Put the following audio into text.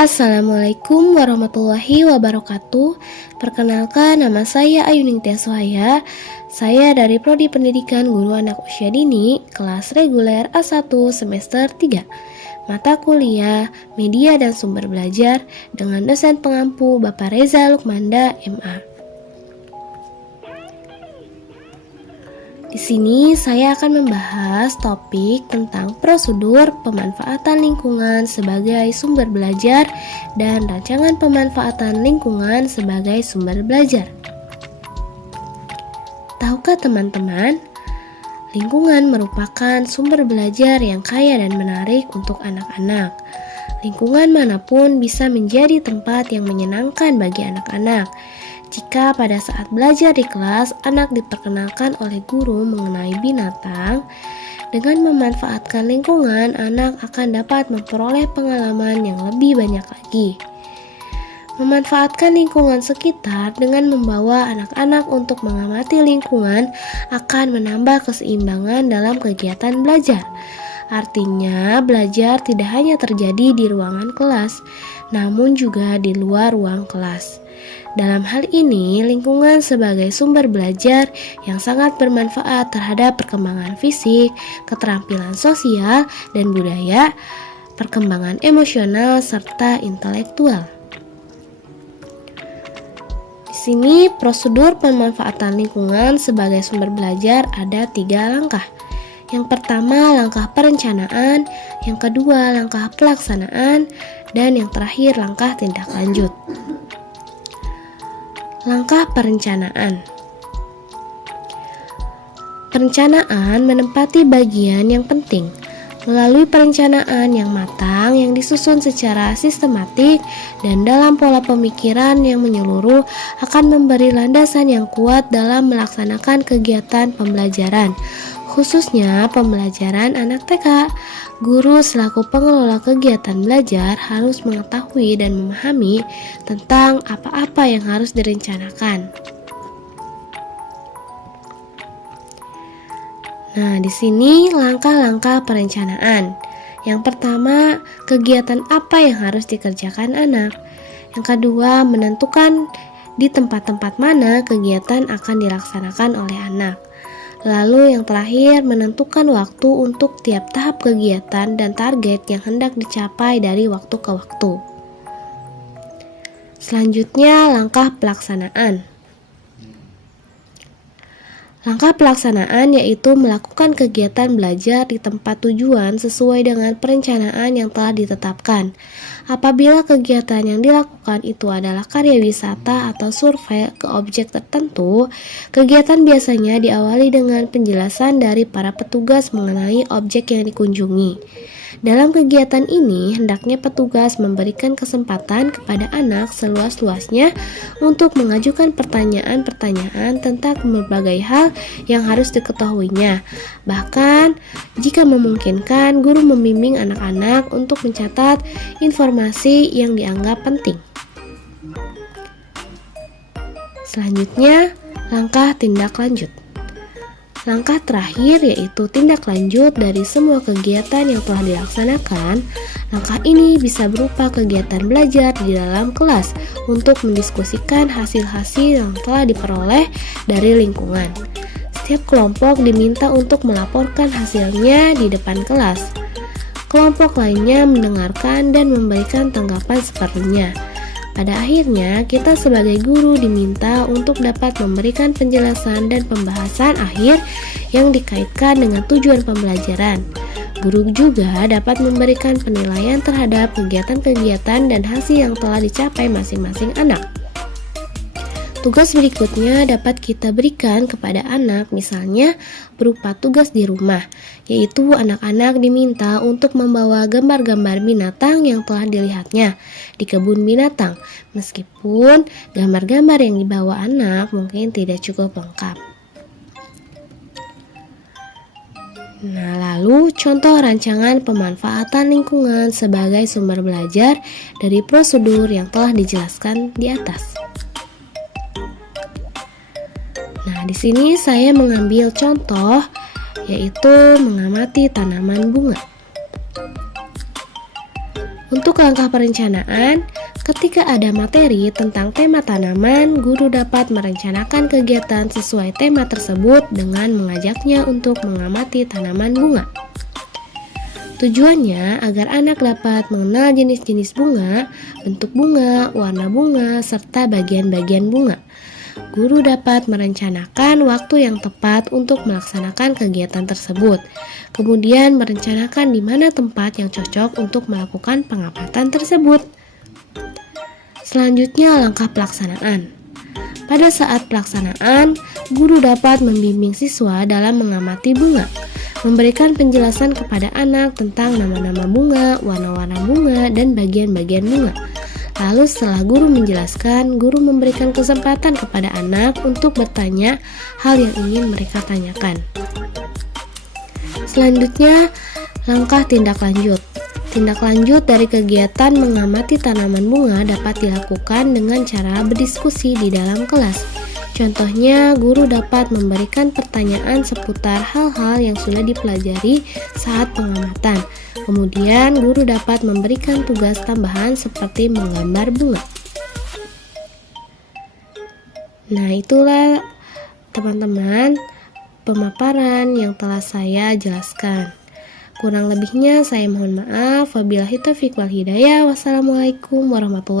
Assalamualaikum warahmatullahi wabarakatuh. Perkenalkan, nama saya Ayu Ningtyas Suhaya. Saya dari Prodi Pendidikan Guru Anak Usia Dini, kelas reguler A1 semester 3. Mata kuliah Media dan Sumber Belajar dengan dosen pengampu Bapak Reza Lukmanda, MA. Di sini saya akan membahas topik tentang prosedur pemanfaatan lingkungan sebagai sumber belajar dan rancangan pemanfaatan lingkungan sebagai sumber belajar. Tahukah teman-teman, lingkungan merupakan sumber belajar yang kaya dan menarik untuk anak-anak. Lingkungan manapun bisa menjadi tempat yang menyenangkan bagi anak-anak. Jika pada saat belajar di kelas, anak diperkenalkan oleh guru mengenai binatang, dengan memanfaatkan lingkungan, anak akan dapat memperoleh pengalaman yang lebih banyak lagi. Memanfaatkan lingkungan sekitar dengan membawa anak-anak untuk mengamati lingkungan akan menambah keseimbangan dalam kegiatan belajar. Artinya, belajar tidak hanya terjadi di ruangan kelas, namun juga di luar ruang kelas. Dalam hal ini, lingkungan sebagai sumber belajar yang sangat bermanfaat terhadap perkembangan fisik, keterampilan sosial dan budaya, perkembangan emosional, serta intelektual. Di sini, prosedur pemanfaatan lingkungan sebagai sumber belajar ada 3 langkah. Yang pertama, langkah perencanaan, yang kedua, langkah pelaksanaan, dan yang terakhir, langkah tindak lanjut. Langkah perencanaan. Perencanaan menempati bagian yang penting. Melalui perencanaan yang matang yang disusun secara sistematik dan dalam pola pemikiran yang menyeluruh akan memberi landasan yang kuat dalam melaksanakan kegiatan pembelajaran, khususnya pembelajaran anak TK. Guru selaku pengelola kegiatan belajar harus mengetahui dan memahami tentang apa-apa yang harus direncanakan. Nah, di sini langkah-langkah perencanaan. Yang pertama, kegiatan apa yang harus dikerjakan anak. Yang kedua, menentukan di tempat-tempat mana kegiatan akan dilaksanakan oleh anak. Lalu yang terakhir, menentukan waktu untuk tiap tahap kegiatan dan target yang hendak dicapai dari waktu ke waktu. Selanjutnya, langkah pelaksanaan. Langkah pelaksanaan yaitu melakukan kegiatan belajar di tempat tujuan sesuai dengan perencanaan yang telah ditetapkan. Apabila kegiatan yang dilakukan itu adalah karya wisata atau survei ke objek tertentu, kegiatan biasanya diawali dengan penjelasan dari para petugas mengenai objek yang dikunjungi. Dalam kegiatan ini, hendaknya petugas memberikan kesempatan kepada anak seluas-luasnya untuk mengajukan pertanyaan-pertanyaan tentang berbagai hal yang harus diketahuinya. Bahkan, jika memungkinkan, guru membimbing anak-anak untuk mencatat informasi yang dianggap penting. Selanjutnya, langkah tindak lanjut. Langkah terakhir yaitu tindak lanjut dari semua kegiatan yang telah dilaksanakan. Langkah ini bisa berupa kegiatan belajar di dalam kelas untuk mendiskusikan hasil-hasil yang telah diperoleh dari lingkungan. Setiap kelompok diminta untuk melaporkan hasilnya di depan kelas. Kelompok lainnya mendengarkan dan memberikan tanggapan seperlunya. Pada akhirnya, kita sebagai guru diminta untuk dapat memberikan penjelasan dan pembahasan akhir yang dikaitkan dengan tujuan pembelajaran. Guru juga dapat memberikan penilaian terhadap kegiatan-kegiatan dan hasil yang telah dicapai masing-masing anak. Tugas berikutnya dapat kita berikan kepada anak, misalnya berupa tugas di rumah, yaitu anak-anak diminta untuk membawa gambar-gambar binatang yang telah dilihatnya di kebun binatang, meskipun gambar-gambar yang dibawa anak mungkin tidak cukup lengkap. Nah, lalu contoh rancangan pemanfaatan lingkungan sebagai sumber belajar dari prosedur yang telah dijelaskan di atas. Nah, di sini saya mengambil contoh yaitu mengamati tanaman bunga. Untuk langkah perencanaan, ketika ada materi tentang tema tanaman, guru dapat merencanakan kegiatan sesuai tema tersebut dengan mengajaknya untuk mengamati tanaman bunga. Tujuannya agar anak dapat mengenal jenis-jenis bunga, bentuk bunga, warna bunga, serta bagian-bagian bunga. Guru dapat merencanakan waktu yang tepat untuk melaksanakan kegiatan tersebut. Kemudian merencanakan di mana tempat yang cocok untuk melakukan pengamatan tersebut. Selanjutnya, langkah pelaksanaan. Pada saat pelaksanaan, guru dapat membimbing siswa dalam mengamati bunga, memberikan penjelasan kepada anak tentang nama-nama bunga, warna-warna bunga, dan bagian-bagian bunga. Lalu setelah guru menjelaskan, guru memberikan kesempatan kepada anak untuk bertanya hal yang ingin mereka tanyakan. Selanjutnya, langkah tindak lanjut. Tindak lanjut dari kegiatan mengamati tanaman bunga dapat dilakukan dengan cara berdiskusi di dalam kelas. Contohnya, guru dapat memberikan pertanyaan seputar hal-hal yang sudah dipelajari saat pengamatan. Kemudian, guru dapat memberikan tugas tambahan seperti menggambar bunga. Nah, itulah teman-teman pemaparan yang telah saya jelaskan. Kurang lebihnya saya mohon maaf. Wabillahi taufiq wal hidayah. Wassalamualaikum warahmatullahi wabarakatuh.